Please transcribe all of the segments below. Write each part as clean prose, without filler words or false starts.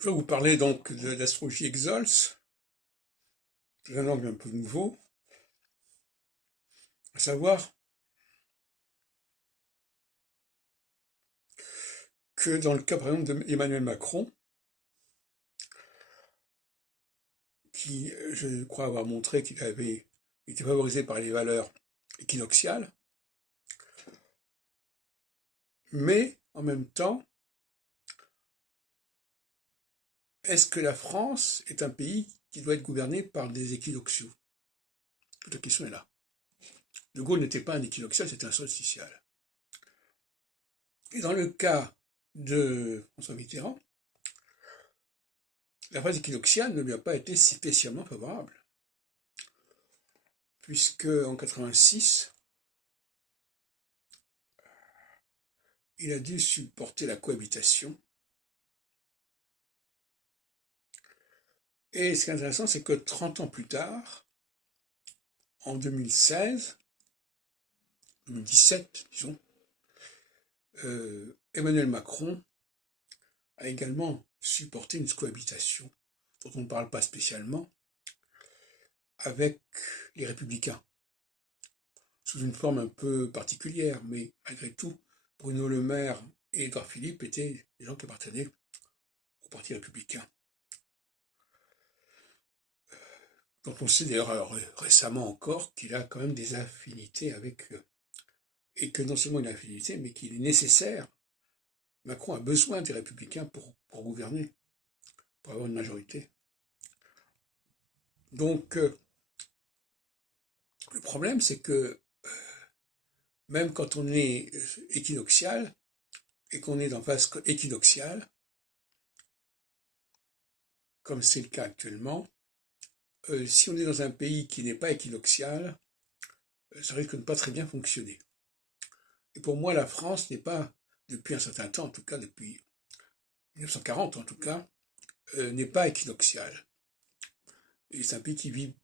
Je vais vous parler donc de l'astrologie Exols, un angle un peu nouveau, à savoir que dans le cas par exemple d'Emmanuel Macron, qui je crois avoir montré qu'il avait été favorisé par les valeurs équinoxiales, mais en même temps, est-ce que la France est un pays qui doit être gouverné par des équinoxiaux? Toute la question est là. De Gaulle n'était pas un équinoxial, c'était un solsticial. Et dans le cas de François Mitterrand, la phase équinoxiale ne lui a pas été spécialement favorable, puisque en 86, il a dû supporter la cohabitation. Et ce qui est intéressant, c'est que 30 ans plus tard, en 2016, 2017, disons, Emmanuel Macron a également supporté une cohabitation, dont on ne parle pas spécialement, avec les Républicains, sous une forme un peu particulière, mais malgré tout, Bruno Le Maire et Édouard Philippe étaient des gens qui appartenaient au Parti républicain. Dont on sait d'ailleurs récemment encore qu'il a quand même des affinités avec, et que non seulement une affinité, mais qu'il est nécessaire. Macron a besoin des républicains pour gouverner, pour avoir une majorité. Donc, le problème, c'est que même quand on est équinoxial, et qu'on est dans phase équinoxiale, comme c'est le cas actuellement, si on est dans un pays qui n'est pas équinoxial, ça risque de ne pas très bien fonctionner. Et pour moi, la France n'est pas, depuis un certain temps, en tout cas depuis 1940 en tout cas, n'est pas équinoxiale. Et c'est un pays qui vit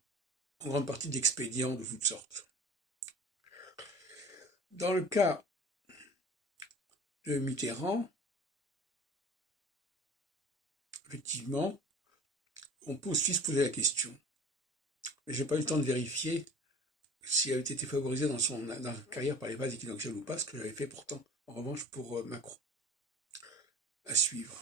en grande partie d'expédients de toutes sortes. Dans le cas de Mitterrand, effectivement, on peut aussi se poser la question. Mais je n'ai pas eu le temps de vérifier s'il avait été favorisé dans sa carrière par les phases équinoxiales ou pas, ce que j'avais fait pourtant, en revanche, pour Macron. À suivre.